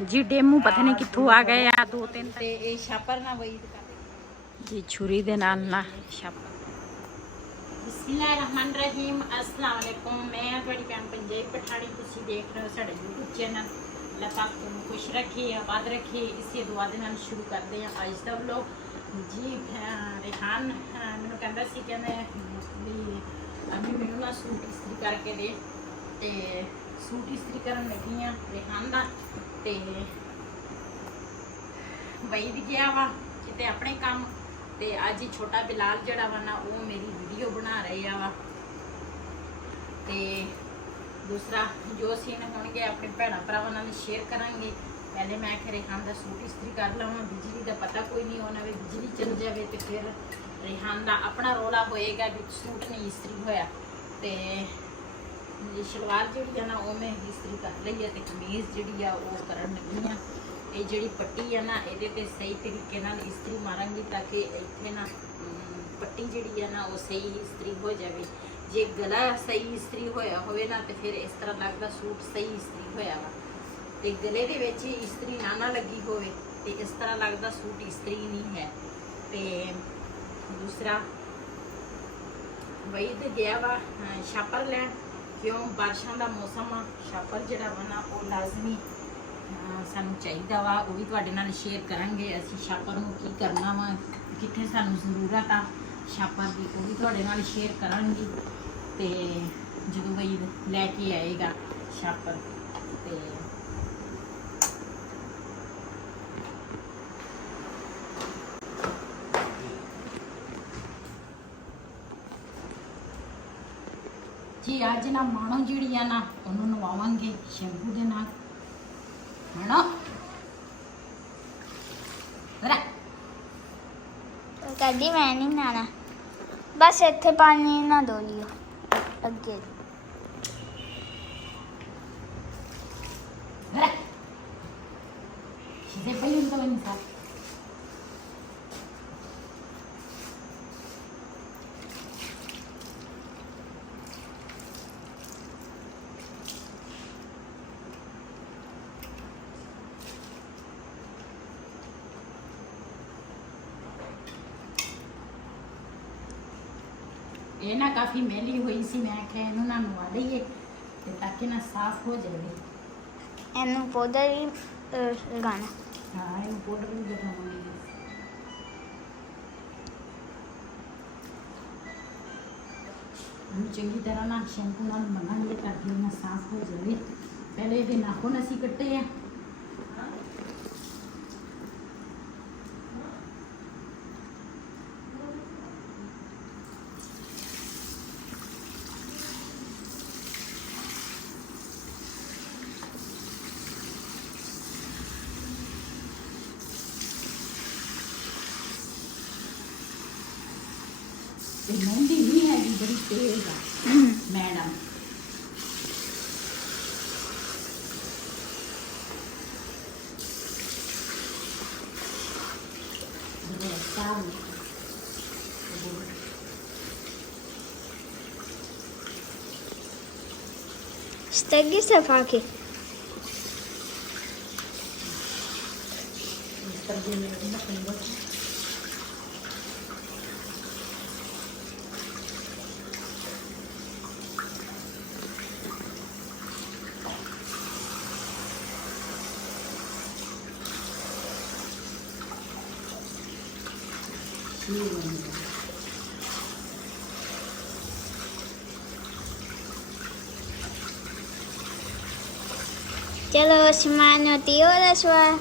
जी DEMU पता नहीं कित्थों आ गए आ दो तीन ਤੇ ਇਹ ਛਾਪਰ ਨਾ ਵਈ जी छुरी दे नाल ना छापा ਬਿਸਮਿਲ੍ਲਾਹਿਰਰਹਿਮਾਨਿਰਰਹੀਮ अस्सलाम वालेकुम मैं ਤੁਹਾਡੀ ਭੈਣ पंजाबी पठानी ਤੁਸੀਂ देख रहे हो साडा YouTube चैनल अल्लाह पाक ਤੁਹਾਨੂੰ खुश रखे आबाद रखे इसी दुआ ਦੇ ਨਾਲ ਸ਼ੁਰੂ ਕਰਦੇ ਹਾਂ ਅੱਜ ਦਾ ਵਲੌਗ जी रेहान ਮੈਨੂੰ ਕਹਿੰਦਾ ਸੀ ਕਿ ਮੈਂ ਵੀ ਅਭੀ ਮੈਨੂੰ ਨਾ ਸੂਟ ਇਸਤਰੀ ਕਰਕੇ ਦੇ ਤੇ ਸੂਟ ਇਸਤਰੀ ਕਰਨ ਲੱਗੀ ਆ रेहान ਦਾ ਤੇ ਵਈ ਵੀ ਗਿਆ ਵਾ ਕਿਤੇ ਆਪਣੇ ਕੰਮ ਤੇ ਅੱਜ ਹੀ ਛੋਟਾ ਬਿਲਾਲ ਜਿਹੜਾ ਵਾ ਨਾ ਉਹ ਮੇਰੀ ਵੀਡੀਓ ਬਣਾ ਰਹੇ ਆ ਵਾ ਤੇ ਦੂਸਰਾ ਜੋ ਸੀਨ ਹੋਣਗੇ ਆਪਣੇ ਭੈਣਾਂ ਭਰਾਵਾਂ ਨਾਲ ਸ਼ੇਅਰ ਕਰਾਂਗੇ ਪਹਿਲੇ ਮੈਂ रेहान ਦਾ ਸੂਟ ਇਸਤਰੀ ਕਰ ਲਵਾਂ ਬਿਜਲੀ ਦਾ ਪਤਾ ਕੋਈ ਨਹੀਂ ਹੋਣਾ ਵੀ ਬਿਜਲੀ ਚਲ ਜਾਵੇ ਤੇ ਫਿਰ रेहान ਦਾ ਆਪਣਾ ਰੋਲਾ ਹੋਏਗਾ ਵੀ ਸੂਟ ਨਹੀਂ ਇਸਤਰੀ ਹੋਇਆ ਤੇ ਇਹ ਸ਼ਲਵਾਰ ਜਿਹੜੀ ਆ ਨਾ ਉਹ ਮੈਂ ਇਸਤਰੀ ਕਰ ਲਈ ਹੈ ਤੇ ਕਮੀਜ਼ ਜਿਹੜੀ ਆ ਉਹ ਕਰਨ ਲੱਗੀ ਆ ਇਹ ਜਿਹੜੀ ਪੱਟੀ ਆ ਨਾ ਇਹਦੇ ਤੇ ਸਹੀ ਤਰੀਕੇ ਨਾਲ ਇਸਤਰੀ ਮਾਰਾਂਗੀ ਤਾਂ ਕਿ ਇੱਥੇ ਨਾ ਪੱਟੀ ਜਿਹੜੀ ਆ ਨਾ ਉਹ ਸਹੀ ਇਸਤਰੀ ਹੋ ਜਾਵੇ ਜੇ ਗਲਾ ਸਹੀ ਇਸਤਰੀ ਹੋਇਆ ਹੋਵੇ ਨਾ ਤੇ ਫਿਰ ਇਸ ਤਰ੍ਹਾਂ ਲੱਗਦਾ ਸੂਟ ਸਹੀ ਇਸਤਰੀ ਹੋਇਆ ਵਾ ਤੇ ਗਲੇ ਦੇ ਵਿੱਚ ਇਸਤਰੀ ਨਾ ਲੱਗੀ ਹੋਵੇ ਤੇ ਇਸ ਤਰ੍ਹਾਂ ਲੱਗਦਾ ਸੂਟ ਇਸਤਰੀ ਨਹੀਂ ਹੈ ਤੇ ਦੂਸਰਾ ਵਈ ਤੇ ਗਿਆ ਵਾ ਛਾਪਰ ਲੈਣ ਕਿਉਂ ਬਾਰਿਸ਼ਾਂ ਦਾ ਮੌਸਮ ਆ ਛਾਪਰ ਜਿਹੜਾ ਵਾ ਨਾ ਉਹ ਲਾਜ਼ਮੀ ਸਾਨੂੰ ਚਾਹੀਦਾ ਵਾ ਉਹ ਵੀ ਤੁਹਾਡੇ ਨਾਲ ਸ਼ੇਅਰ ਕਰਾਂਗੇ ਅਸੀਂ ਛਾਪਰ ਨੂੰ ਕੀ ਕਰਨਾ ਵਾ ਕਿੱਥੇ ਸਾਨੂੰ ਜ਼ਰੂਰਤ ਆ ਛਾਪਰ ਦੀ ਉਹ ਵੀ ਤੁਹਾਡੇ ਨਾਲ ਸ਼ੇਅਰ ਕਰਾਂਗੀ ਤੇ ਜਦੋਂ ਬਈ ਲੈ ਕੇ ਆਏਗਾ ਛਾਪਰ ਤੇ ਜੀ ਅੱਜ ਨਾ ਮਾਣੋ ਜਿਹੜੀ ਆ ਨਾ ਉਹਨੂੰ ਨਵਾਵਾਂਗੇ ਸ਼ੈਂਪੂ ਦੇ ਨਾਲ ਮਾਣੋ कभी मैं नहीं नहाना बस इतने पानी ना दो लियो अगे ਇਹ ਨਾ ਕਾਫੀ ਮੈਲੀ ਹੋਈ ਸੀ ਮੈਂ ਕਿਹਾ ਇਹਨੂੰ ਨਾ ਨਵਾ ਲਈਏ ਤੇ ਤਾਂ ਕਿ ਨਾ ਸਾਫ਼ ਹੋ ਜਾਵੇ ਇਹਨੂੰ ਪਾਊਡਰ ਹੀ ਲਗਾਣਾ ਹਾਂ ਇਹਨੂੰ ਪਾਊਡਰ ਵੀ ਲਗਾਵਾਂਗੇ हम चंगी तरह ना शैम्पू नाल मलांगे ताकि ना साफ हो जाए पहले ये नाखून असी कट्टे हैं मेहंदी नहीं है बड़ी तेज है मैडम स्टगी सफा के चलो semuanya tiada suara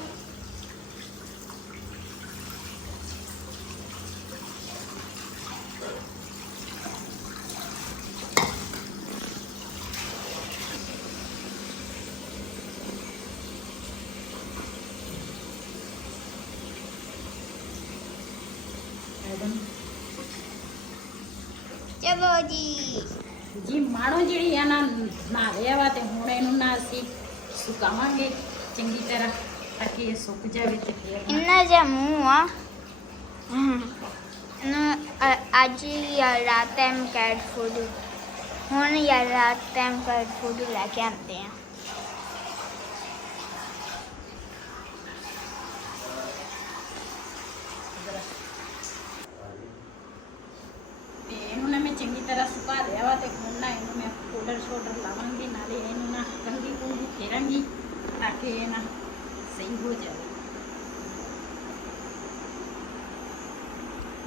चलो जी मानो जी ना नहा लिया वा ते हुण इहनूं ना असीं सुकावांगे चंगी तरह ताकि ये सुक जाए ते फिर इन्ना जा मुंह आ आज या रात टाइम कैट फूड हुण या रात टाइम कैट फूड लेके आते हैं ਤੇ ਇਹ ਨਾ ਸਹੀ ਹੋ ਜਾਵੇ।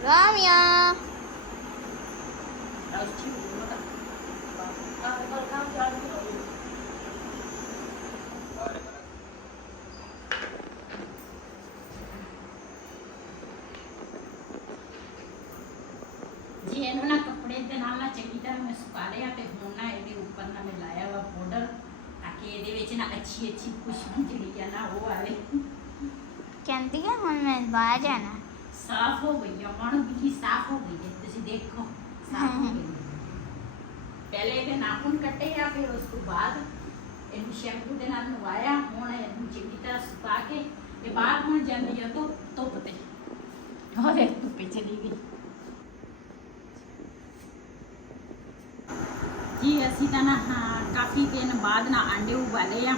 ਰਾਮਿਆ ਜੀ ਇਹਨੂੰ ਨਾ ਕੱਪੜੇ ਦੇ ਨਾਲ ਨਾ ਚੰਗੀ ਤਰ੍ਹਾਂ ਮੈਂ ਸੁਕਾ ਲਿਆ ਤੇ ਹੁਣ ਨਾ ਇਹਦੇ ਉੱਪਰ ਨਾ ਮੈਂ ਲਾਇਆ ਵਾ ਪਾਊਡਰ ਤਾਂ ਕਿ ਇਹਦੇ ਵਿੱਚ ਨਾ ਅੱਛੀ ਅੱਛੀ ਖੁਸ਼ਬੂ ਜਿਹੜੀ ਆ ਨਾ ਉਹ ਆਵੇ। ਕਹਿੰਦੀ ਹੈ ਹੁਣ ਮੈਂ ਬਾਹਰ ਜਾਣਾ। ਸਾਫ਼ ਹੋ ਗਈ ਆ, ਮਨ ਵੀ ਸਾਫ਼ ਹੋ ਗਈ ਹੈ, ਤੁਸੀਂ ਦੇਖੋ ਸਾਫ਼ ਹੋ ਗਈ ਹੈ। ਪਹਿਲੇ ਇਹਦੇ ਨਾਖੂਨ ਕੱਟੇ ਆ, ਫਿਰ ਉਸ ਤੋਂ ਬਾਅਦ ਇਹਨੂੰ ਸ਼ੈਂਪੂ ਦੇ ਨਾਲ ਨਵਾਇਆ। ਹੁਣ ਇਹਨੂੰ ਚੰਗੀ ਤਰ੍ਹਾਂ ਸੁਕਾ ਕੇ ਇਹ ਬਾਹਰ ਹੁਣ ਜਾਂਦੀ ਆ ਧੁੱਪ ਤੇ। ਉਹਦੇ ਧੁੱਪੇ ਚਲੀ ਗਈ ਜੀ। ਅਸੀਂ ਤਾਂ ਨਾ ਕਾਫੀ ਦਿਨ ਬਾਅਦ ਨਾ ਆਂਡੇ ਉਬਾਲੇ ਆ।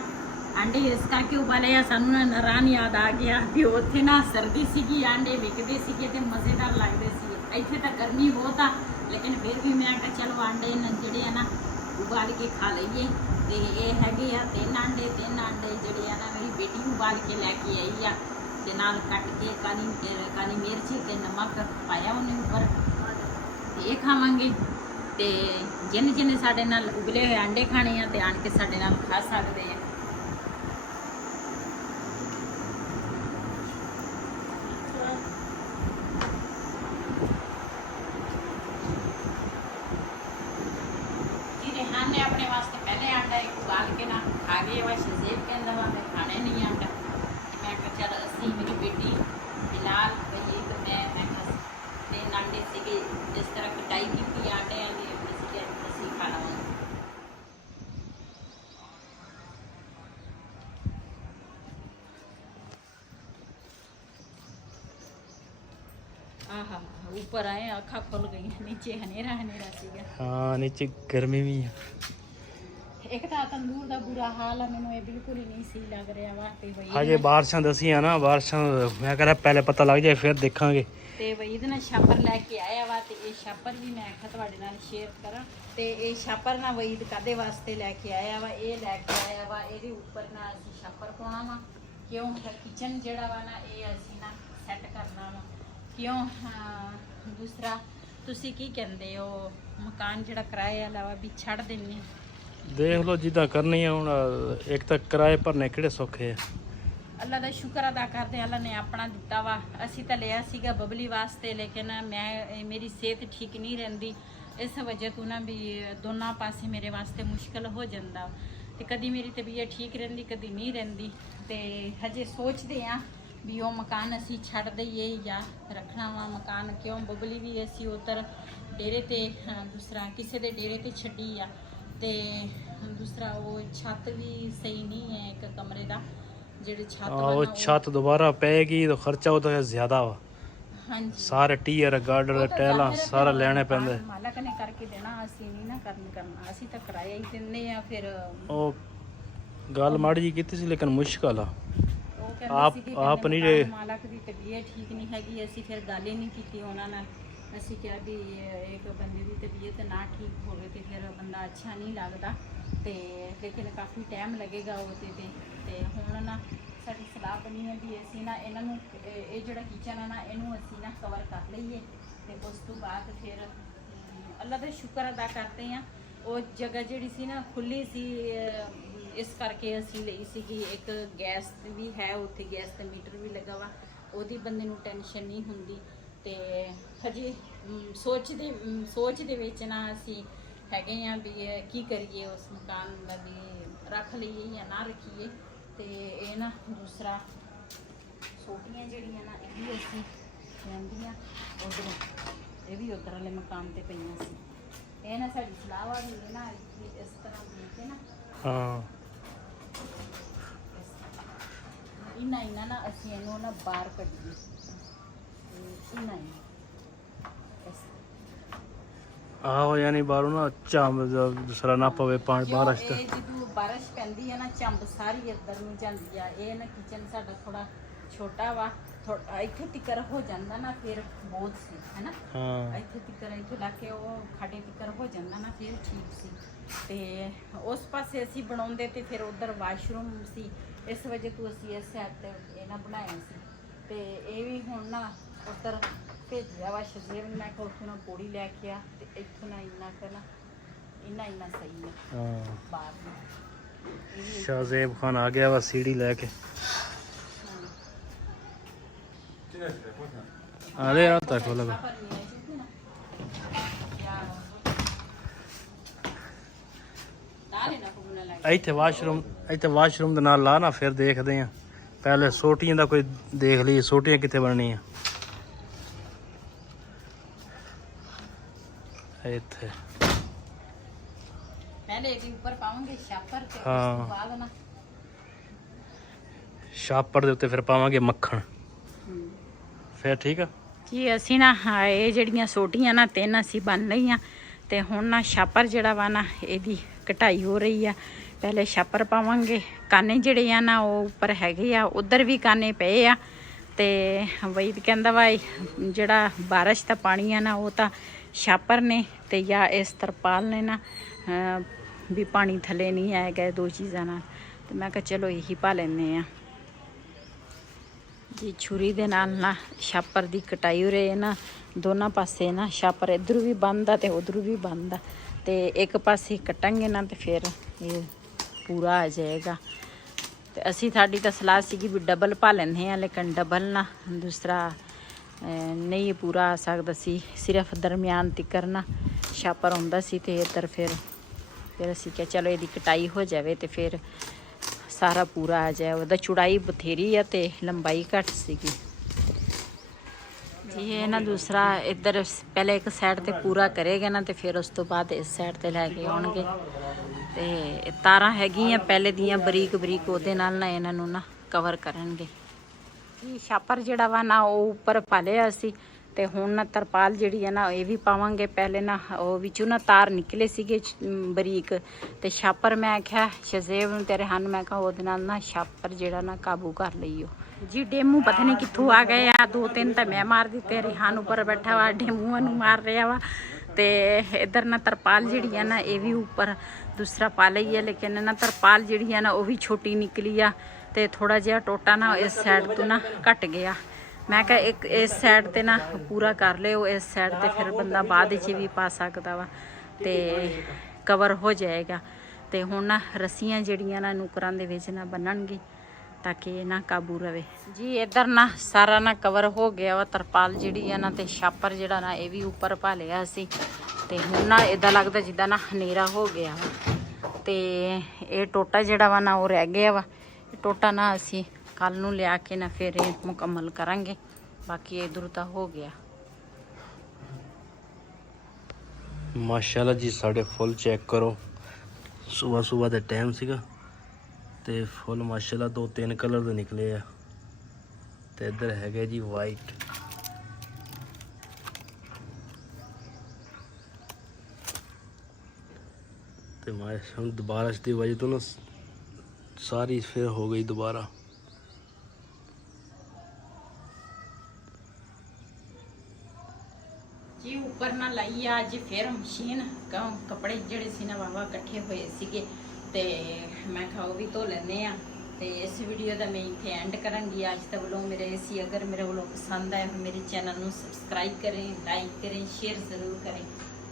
ਆਂਡੇ ਇਸ ਕਰਕੇ ਉਬਾਲੇ ਆ, ਸਾਨੂੰ ਨਾ ਨਰਾਨ ਯਾਦ ਆ ਗਿਆ ਵੀ ਉੱਥੇ ਨਾ ਸਰਦੀ ਸੀਗੀ, ਆਂਡੇ ਵਿਕਦੇ ਸੀਗੇ ਤੇ ਮਜ਼ੇਦਾਰ ਲੱਗਦੇ ਸੀ। ਇੱਥੇ ਤਾਂ ਗਰਮੀ ਬਹੁਤ ਆ, ਲੇਕਿਨ ਫਿਰ ਵੀ ਮੈਂ ਕਿਹਾ ਚਲੋ ਆਂਡੇ ਜਿਹੜੇ ਆ ਨਾ ਉਬਾਲ ਕੇ ਖਾ ਲਈਏ। ਤੇ ਇਹ ਹੈਗੇ ਆ 3 ਆਂਡੇ ਜਿਹੜੇ ਆ ਨਾ ਮੇਰੀ ਬੇਟੀ ਉਬਾਲ ਕੇ ਲੈ ਕੇ ਆਈ ਆ ਤੇ ਨਾਲ ਕੱਟ ਕੇ ਕਾਲੀ ਮਿਰਚ ਤੇ ਨਮਕ ਪਾਇਆ ਉਹਨੇ ਉੱਪਰ ਤੇ ਇਹ ਖਾਵਾਂਗੇ। ਤੇ ਜਿਹਨੇ ਸਾਡੇ ਨਾਲ ਉਬਲੇ ਹੋਏ ਆਂਡੇ ਖਾਣੇ ਆ ਤੇ ਆਣ ਕੇ ਸਾਡੇ ਨਾਲ ਖਾ ਸਕਦੇ ਆ। ਰਿਹਾਨ ਨੇ ਆਪਣੇ ਵਾਸਤੇ ਪਹਿਲੇ ਆਂਡਾ ਇੱਕ ਉਬਾਲ ਕੇ ਨਾ ਖਾ ਗਏ ਵਾ। ਸ਼ਜ਼ੇਬ ਕਹਿੰਦਾ ਵਾ ਮੈਂ ਖਾਣੇ ਨਹੀਂ ਆਂਡਾ। ਮੈਂ ਕਿਹਾ ਚੱਲ ਅਸੀਂ ਮੇਰੀ ਬੇਟੀ ਬਿਲਾਲ ਬਈ ਤੇ ਮੈਂ ਕਿਹਾ 3 ਆਂਡੇ ਸੀਗੇ, ਜਿਸ ਤਰ੍ਹਾਂ ਕਟਾਈ ਕੀਤੀ ਆਂਡਿਆਂ ਦੀ ਅਸੀਂ ਖਾ ਲਵਾਂਗੇ। ਆਹਾ ऊपर आए आँखा खुल गई, नीचे हनेरा सीगा। हाँ नीचे गर्मी भी है। एक तो तंदूर का बुरा हाल है, मैंने ये बिल्कुल ही नहीं सही लग रहा वा। ते वही हजे बारिशां दसियां ना, बारिशां मैं कह रहा पहले पता लग जाए फिर देखांगे। ते वही ना छापर लैके आया वा ते ये छापर भी मैं आखा तुहाडे नाल शेयर करा। ते ये छापर ना वही कादे वास्ते लैके आया वा, ये लैके आया वा ਇਹਦੇ ਉੱਪਰ ਨਾ ਅਸੀਂ ਛਾपर ਪਾਉਣਾ ਵਾ। ਕਿਉਂ ਕਿਚਨ ਜਿਹੜਾ ਵਾ ਨਾ ਇਹ ਅਸੀਂ ਨਾ ਸੈੱਟ ਕਰਨਾ ਵਾ। ਕਿਉਂ ਦੂਸਰਾ ਤੁਸੀਂ ਕੀ ਕਹਿੰਦੇ ਹੋ, ਮਕਾਨ ਜਿਹੜਾ ਕਿਰਾਏ ਵਾਲਾ ਵਾ ਵੀ ਛੱਡ ਦਿੰਨੇ। देख लो जिदा करनी है हुण, एक तो किराए भरने किहड़े सौखे है। ਅੱਲਾ ਦਾ ਸ਼ੁਕਰ ਅਦਾ ਕਰਦੇ ਹਾਂ, ਅੱਲਾ ਨੇ ਆਪਣਾ ਦਿੱਤਾ ਵਾ। ਅਸੀਂ ਤਾਂ ਲਿਆ ਸੀਗਾ ਬਬਲੀ ਵਾਸਤੇ, ਲੇਕਿਨ ਮੇਰੀ ਸਿਹਤ ਠੀਕ ਨਹੀਂ ਰਹਿੰਦੀ, ਇਸ ਵਜ੍ਹਾ ਤੋਂ ਨਾ ਵੀ ਦੋਨਾਂ ਪਾਸੇ ਮੇਰੇ ਵਾਸਤੇ ਮੁਸ਼ਕਲ ਹੋ ਜਾਂਦਾ। ਤੇ ਕਦੀ ਮੇਰੀ ਤਬੀਅਤ ਠੀਕ ਰਹਿੰਦੀ, ਕਦੀ ਨਹੀਂ ਰਹਿੰਦੀ। ਤੇ ਹਜੇ ਸੋਚਦੇ ਆ ਵੀ ਉਹ ਮਕਾਨ ਅਸੀਂ ਛੱਡ ਦਈਏ ਜਾਂ ਰੱਖਣਾ ਵਾ ਮਕਾਨ। ਕਿਉਂ ਬਬਲੀ ਵੀ ਅਸੀਂ ਉੱਧਰ ਡੇਰੇ ਤੇ ਦੂਸਰਾ ਕਿਸੇ ਦੇ ਡੇਰੇ ਤੇ ਛੱਡੀ ਆ। ਤੇ ਦੂਸਰਾ ਉਹ ਛੱਤ ਵੀ ਸਹੀ ਨਹੀਂ ਹੈ ਇੱਕ ਕਮਰੇ ਦਾ, ਜਿਹੜੇ ਛੱਤ वो छत दोबारा पेगी तो खर्चा वो तो ज्यादा वा। ਹਾਂਜੀ सारे टीयर गार्डर टाइलां सारा लेने पैंदे। ਮਾਲਕ ਨੇ ਕਰਕੇ ਦੇਣਾ, ਅਸੀਂ ਨਹੀਂ ਨਾ ਕਰਨਾ। ਅਸੀਂ ਤਾਂ ਕਿਰਾਇਆ ਹੀ ਦਿੰਦੇ ਆ। ਫਿਰ ਉਹ ਗੱਲ ਮਾੜੀ ਜੀ ਕੀਤੀ ਸੀ ਲੇਕਿਨ ਮੁਸ਼ਕਲ ਆ। ਉਹ ਕਹਿੰਦੇ ਆਪ- ਸੀ ਕਿ ਆਪ ਨਹੀਂ ਕਹਿੰਦੇ ਜੇ- ਮਾਲਕ ਦੀ ਤਬੀਅਤ ਠੀਕ ਨਹੀਂ ਹੈਗੀ। ਅਸੀਂ ਫਿਰ ਗੱਲ ਹੀ ਨਹੀਂ ਕੀਤੀ ਉਹਨਾਂ ਨਾਲ। ਅਸੀਂ ਕਿਹਾ ਵੀ ਇੱਕ ਬੰਦੇ ਦੀ ਤਬੀਅਤ ਨਾ ਠੀਕ ਹੋਵੇ ਤੇ ਫਿਰ ਬੰਦਾ ਅੱਛਾ ਨਹੀਂ ਲੱਗਦਾ। ਤੇ ਲੇਕਿਨ ਕਾਫੀ ਟਾਈਮ ਲੱਗੇਗਾ ਉਹਦੇ ਤੇ ਹੁਣ ਨਾ ਸਾਡੀ ਸਲਾਹ ਬਣੀ ਹੈ ਵੀ ਅਸੀਂ ਨਾ ਇਹਨਾਂ ਨੂੰ ਇਹ ਜਿਹੜਾ ਕਿਚਨ ਆ ਨਾ ਇਹਨੂੰ ਅਸੀਂ ਨਾ ਕਵਰ ਕਰ ਲਈਏ ਤੇ ਉਸ ਤੋਂ ਬਾਅਦ ਫਿਰ ਅੱਲਾ ਦਾ ਸ਼ੁਕਰ ਅਦਾ ਕਰਦੇ ਆ। ਉਹ ਜਗ੍ਹਾ ਜਿਹੜੀ ਸੀ ਨਾ ਖੁੱਲੀ ਸੀ, ਇਸ ਕਰਕੇ ਅਸੀਂ ਲਈ ਸੀਗੀ। ਇੱਕ ਗੈਸ ਵੀ ਹੈ ਉੱਥੇ, ਗੈਸ ਦਾ ਮੀਟਰ ਵੀ ਲੱਗਾ ਵਾ, ਉਹਦੀ ਬੰਦੇ ਨੂੰ ਟੈਨਸ਼ਨ ਨਹੀਂ ਹੁੰਦੀ। ਤੇ ਹਜੇ ਸੋਚ ਦੇ ਵਿੱਚ ਨਾ ਅਸੀਂ ਹੈਗੇ ਆ ਵੀ ਕੀ ਕਰੀਏ, ਉਸ ਮਕਾਨ ਦਾ ਵੀ ਰੱਖ ਲਈਏ ਜਾਂ ਨਾ ਰੱਖੀਏ। ਤੇ ਇਹ ਨਾ ਦੂਸਰਾ ਛੋਟੀਆਂ ਜਿਹੜੀਆਂ ਨਾ ਇਹ ਵੀ ਅਸੀਂ ਰਹਿੰਦੀਆਂ ਉੱਧਰੋਂ, ਇਹ ਵੀ ਉੱਧਰ ਵਾਲੇ ਮਕਾਨ ਤੇ ਪਈਆਂ ਸੀ। ਇਹ ਨਾ ਸਾਡੀ ਸਲਾਹ ਵਾ ਵੀ ਇਹ ਨਾ ਇਸ ਤਰ੍ਹਾਂ ਦੇ ਕੇ ਨਾ ਹਾਂ ਇਹਨਾਂ ਨਾ ਅਸੀਂ ਇਹਨੂੰ ਨਾ ਬਾਹਰ ਕੱਢੀਏ। ਇਹਨਾਂ ਹੀ ਆਹੋ यानी बाहरों ना चाम दूसरा ना पवे पानी बारिश का। ਇਹ ਜਦੋਂ ਬਾਰਿਸ਼ ਪੈਂਦੀ ਹੈ ਨਾ ਚੰਬ ਸਾਰੀ ਅੰਦਰ ਨੂੰ ਜਾਂਦੀ ਆ। ਇਹ ਨਾ ਕਿਚਨ ਸਾਡਾ ਥੋੜਾ ਛੋਟਾ ਵਾ, ਇੱਥੇ ਤਿੱਕਰ ਹੋ ਜਾਂਦਾ ਨਾ ਫਿਰ ਬਹੁਤ ਸੀ ਹੈ ਨਾ। हाँ ਇੱਥੇ ਤਿੱਕਰ ਇੱਥੇ ਲਾ ਕੇ ਉਹ ਖਾਡੇ ਤਿੱਕਰ ਹੋ ਜਾਂਦਾ ਨਾ ਫਿਰ ਠੀਕ ਸੀ। ਤੇ ਉਸ ਪਾਸੇ ਅਸੀਂ ਬਣਾਉਂਦੇ ਤੇ ਫਿਰ ਉਧਰ ਵਾਸ਼ਰੂਮ ਸੀ, ਇਸ ਵਜ੍ਹਾ ਤੋਂ ਅਸੀਂ ਇਸ ਸਾਈਡ ਤੇ ਇਹ ਨਾ ਬਣਾਇਆ ਸੀ। ਤੇ ਇਹ ਵੀ ਹੁਣ ਨਾ ਉੱਧਰ ਭੇਜਿਆ ਵਾ ਸ਼ਜ਼ੇਬ ਨੇ। ਮੈਂ ਕਿਹਾ ਉੱਥੋਂ ਨਾ ਪੌੜੀ ਲੈ ਕੇ ਆ ਤੇ ਇੱਥੋਂ ਨਾ ਇੰਨਾ ਸਹੀ ਹੈ ਹਾਂ ਬਾਹਰ ਨੂੰ। ਸ਼ਾਹਜ਼ੇਬ ਖਾਨ ਆ ਗਿਆ ਵਾ ਸੀੜੀ ਲੈ ਕੇ। ਅਰੇ ਆ ਤੱਕ ਲਗਾ ਇੱਥੇ ਵਾਸ਼ਰੂਮ ਦੇ ਨਾਲ ਲਾ ਨਾ, ਫਿਰ ਦੇਖਦੇ ਆ। ਪਹਿਲੇ ਸੋਟੀਆਂ ਦਾ ਕੋਈ ਦੇਖ ਲਈ, ਸੋਟੀਆਂ ਕਿੱਥੇ ਬਣਨੀਆਂ ਇੱਥੇ। पहले ਇਹਦੇ ਉੱਪਰ ਪਾਵਾਂਗੇ ਛਾਪਰ ਤੇ ਉਸ ਹਾਂ। ਤੋਂ ਬਾਅਦ ਨਾ ਛਾਪੜ ਦੇ ਉੱਤੇ ਫਿਰ ਪਾਵਾਂਗੇ ਮੱਖਣ। ਫਿਰ ਠੀਕ ਆ ਜੀ। ਅਸੀਂ ਨਾ ਇਹ ਜਿਹੜੀਆਂ ਸੋਟੀਆਂ ਨਾ 3 ਅਸੀਂ ਬਣ ਲਈਆਂ ਤੇ ਹੁਣ ਨਾ ਛਾਪਰ ਜਿਹੜਾ ਵਾ ਨਾ ਇਹਦੀ ਕਟਾਈ ਹੋ ਰਹੀ ਆ। ਪਹਿਲੇ ਛਾਪਰ ਪਾਵਾਂਗੇ। ਕਾਨੇ ਜਿਹੜੇ ਆ ਨਾ ਉਹ ਉੱਪਰ ਹੈਗੇ ਆ, ਉਧਰ ਵੀ ਕਾਨੇ ਪਏ ਆ। ਤੇ ਵਈਦ ਕਹਿੰਦਾ ਵਾ ਜਿਹੜਾ ਬਾਰਿਸ਼ ਦਾ ਪਾਣੀ ਆ ਨਾ ਉਹ ਤਾਂ ਛਾਪਰ ਨੇ ਤੇ ਜਾਂ ਇਸ ਤਰਪਾਲ ਨੇ ਨਾ ਵੀ ਪਾਣੀ ਥੱਲੇ ਨਹੀਂ ਆਏਗਾ, ਦੋ ਚੀਜ਼ਾਂ ਨਾਲ। ਤੇ ਮੈਂ ਕਿਹਾ ਚਲੋ ਇਹੀ ਪਾ ਲੈਂਦੇ ਆ ਜੀ। ਛੁਰੀ ਦੇ ਨਾਲ ਨਾ ਛਾਪਰ ਦੀ ਕਟਾਈ ਹੋ ਰਹੀ ਹੈ ਨਾ, ਦੋਨਾਂ ਪਾਸੇ ਨਾ ਛਾਪਰ ਇੱਧਰੋਂ ਵੀ ਬੰਦ ਆ ਤੇ ਉਧਰੋਂ ਵੀ ਬੰਦ ਆ। ਤੇ ਇੱਕ ਪਾਸੇ ਕੱਟਾਂਗੇ ਨਾ ਤੇ ਫਿਰ ਇਹ ਪੂਰਾ ਆ ਜਾਏਗਾ। ਤੇ ਅਸੀਂ ਸਾਡੀ ਤਾਂ ਸਲਾਹ ਸੀਗੀ ਵੀ ਡਬਲ ਪਾ ਲੈਂਦੇ ਹਾਂ, ਲੇਕਿਨ ਡਬਲ ਨਾ ਦੂਸਰਾ ਨਹੀਂ ਪੂਰਾ ਆ ਸਕਦਾ ਸੀ। ਸਿਰਫ ਦਰਮਿਆਨ ਤੱਕ ਨਾ ਛਾਪਰ ਹੁੰਦਾ ਸੀ ਤੇ ਇੱਧਰ ਫਿਰ ਅਸੀਂ ਕਿਹਾ ਚਲੋ ਇਹਦੀ ਕਟਾਈ ਹੋ ਜਾਵੇ ਤੇ ਫਿਰ ਸਾਰਾ ਪੂਰਾ ਆ ਜਾਏ। ਉਹਦਾ ਚੌੜਾਈ ਬਥੇਰੀ ਆ ਤੇ ਲੰਬਾਈ ਘੱਟ ਸੀਗੀ ਜੀ। ਇਹ ਨਾ ਦੂਸਰਾ ਇੱਧਰ ਪਹਿਲੇ ਇੱਕ ਸਾਈਡ ਤੇ ਪੂਰਾ ਕਰੇਗਾ ਨਾ ਤੇ ਫਿਰ ਉਸ ਤੋਂ ਬਾਅਦ ਇਸ ਸਾਈਡ ਤੇ ਲੈ ਕੇ ਆਉਣਗੇ। ਤੇ ਤਾਰਾਂ ਹੈਗੀਆਂ ਪਹਿਲੇ ਦੀਆਂ ਬਰੀਕ ਬਰੀਕ, ਉਹਦੇ ਨਾਲ ਨਾ ਇਹਨਾਂ ਨੂੰ ਨਾ ਕਵਰ ਕਰਨਗੇ ਜੀ। ਛਾਪਰ ਜਿਹੜਾ ਵਾ ਨਾ ਉਹ ਉੱਪਰ ਪਾ ਲਿਆ ਅਸੀਂ ਤੇ ਹੁਣ ਨਾ ਤਰਪਾਲ ਜਿਹੜੀ ਹੈ ਨਾ ਇਹ ਵੀ ਪਾਵਾਂਗੇ। ਪਹਿਲੇ ਨਾ ਉਹ ਵਿੱਚੋਂ ਨਾ ਤਾਰ ਨਿਕਲੇ ਸੀਗੇ ਬਰੀਕ ਤੇ ਛਾਪਰ ਮੈਂ ਆਖਿਆ ਸ਼ਜ਼ੇਬ ਨੂੰ ਤੇਰੇ ਹਨ, ਮੈਂ ਕਿਹਾ ਉਹਦੇ ਨਾਲ ਨਾ ਛਾਪਰ ਜਿਹੜਾ ਨਾ ਕਾਬੂ ਕਰ ਲਈਓ ਜੀ। ਡੇਮੂ ਪਤਾ ਨਹੀਂ ਕਿੱਥੋਂ ਆ ਗਏ ਆ, 2-3 ਤਾਂ ਮੈਂ ਮਾਰ ਦਿੱਤੇ। ਰਿਹਾਨ ਉੱਪਰ ਬੈਠਾ ਵਾ, ਡੇਮੂਆਂ ਨੂੰ ਮਾਰ ਰਿਹਾ ਵਾ। ਤੇ ਇੱਧਰ ਨਾ ਤਰਪਾਲ ਜਿਹੜੀ ਆ ਨਾ ਇਹ ਵੀ ਉੱਪਰ ਦੂਸਰਾ ਪਾ ਲਈ ਹੈ, ਲੇਕਿਨ ਨਾ ਤਰਪਾਲ ਜਿਹੜੀ ਆ ਨਾ ਉਹ ਵੀ ਛੋਟੀ ਨਿਕਲੀ ਆ ਤੇ ਥੋੜਾ ਜਿਹਾ ਟੋਟਾ ਨਾ ਇਸ ਸਾਈਡ ਤੋਂ ਨਾ ਘਟ ਗਿਆ। ਮੈਂ ਕਿਹਾ ਇੱਕ ਇਸ ਸਾਈਡ ਤੇ ਨਾ ਪੂਰਾ ਕਰ ਲਿਓ, ਇਸ ਸਾਈਡ ਤੇ ਫਿਰ ਬੰਦਾ ਬਾਅਦ ਵਿੱਚ ਵੀ ਪਾ ਸਕਦਾ ਵਾ ਤੇ ਕਵਰ ਹੋ ਜਾਏਗਾ। ਤੇ ਹੁਣ ਨਾ ਰੱਸੀਆਂ ਜਿਹੜੀਆਂ ਨਾ ਨੁਕਰਾਂ ਦੇ ਵਿੱਚ ਨਾ ਬੰਨਣਗੇ ਤਾਂ ਕਿ ਇਹ ਨਾ ਕਾਬੂ ਰਵੇ ਜੀ। ਇੱਧਰ ਨਾ ਸਾਰਾ ਨਾ ਕਵਰ ਹੋ ਗਿਆ ਵਾ ਤਰਪਾਲ ਜਿਹੜੀ ਆ ਨਾ ਤੇ ਛਾਪਰ ਜਿਹੜਾ ਨਾ ਇਹ ਵੀ ਉੱਪਰ ਪਾ ਲਿਆ ਸੀ। ਤੇ ਹੁਣ ਨਾ ਇਦਾਂ ਲੱਗਦਾ ਜਿੱਦਾਂ ਨਾ ਹਨੇਰਾ ਹੋ ਗਿਆ ਵਾ। ਤੇ ਇਹ ਟੋਟਾ ਜਿਹੜਾ ਵਾ ਨਾ ਉਹ ਰਹਿ ਗਿਆ ਵਾ। ਇਹ ਟੋਟਾ ਨਾ ਅਸੀਂ ਕੱਲ ਨੂੰ ਲਿਆ ਕੇ ਨਾ ਫਿਰ ਇਹ ਮੁਕੰਮਲ ਕਰਾਂਗੇ। ਬਾਕੀ ਇਧਰ ਤਾਂ ਹੋ ਗਿਆ ਮਾਸ਼ਾਅੱਲਾ ਜੀ। ਸਾਡੇ ਫੁੱਲ ਚੈੱਕ ਕਰੋ, ਸਵੇਰ ਦਾ ਟਾਈਮ ਸੀਗਾ ਤੇ ਫੁੱਲ ਮਾਸ਼ਾਅੱਲਾ 2-3 ਕਲਰ ਦੇ ਨਿਕਲੇ ਆ। ਤੇ ਇੱਧਰ ਹੈਗਾ ਜੀ ਵਾਈਟ। ਤੇ ਮੈਂ ਹੁਣ ਦੁਬਾਰਾ ਦੀ ਵਜ੍ਹਾ ਤੋਂ ਨਾ ਸਾਰੀ ਫਿਰ ਹੋ ਗਈ ਦੁਬਾਰਾ। ਜੀ ਉੱਪਰ ਨਾ ਲਾਈ ਆ ਅੱਜ ਫਿਰ ਮਸ਼ੀਨ। ਕੱਪੜੇ ਜਿਹੜੇ ਸੀ ਨਾ ਵਾਵਾ ਇਕੱਠੇ ਹੋਏ ਸੀਗੇ ਤੇ ਮੈਂ ਕਿਹਾ ਉਹ ਵੀ ਧੋ ਲੈਂਦੇ ਆ। ਤੇ ਇਸ ਵੀਡੀਓ ਦਾ ਮੈਂ ਇੱਥੇ ਐਂਡ ਕਰਾਂਗੀ। ਅੱਜ ਦਾ ਵਲੋਗ ਮੇਰੇ ਸੀ। ਅਗਰ ਮੇਰੇ ਵਲੋਗ ਪਸੰਦ ਆਏ ਮੇਰੇ ਚੈਨਲ ਨੂੰ ਸਬਸਕ੍ਰਾਈਬ ਕरें, ਲਾਈਕ करें, शेयर ज़रूर करें।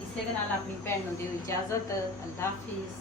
ਇਸੇ ਦੇ ਨਾਲ ਆਪਣੀ ਭੈਣ ਨੂੰ ਦਿਓ ਇਜਾਜ਼ਤ। ਅੱਲਾਹ ਹਾਫਿਜ਼।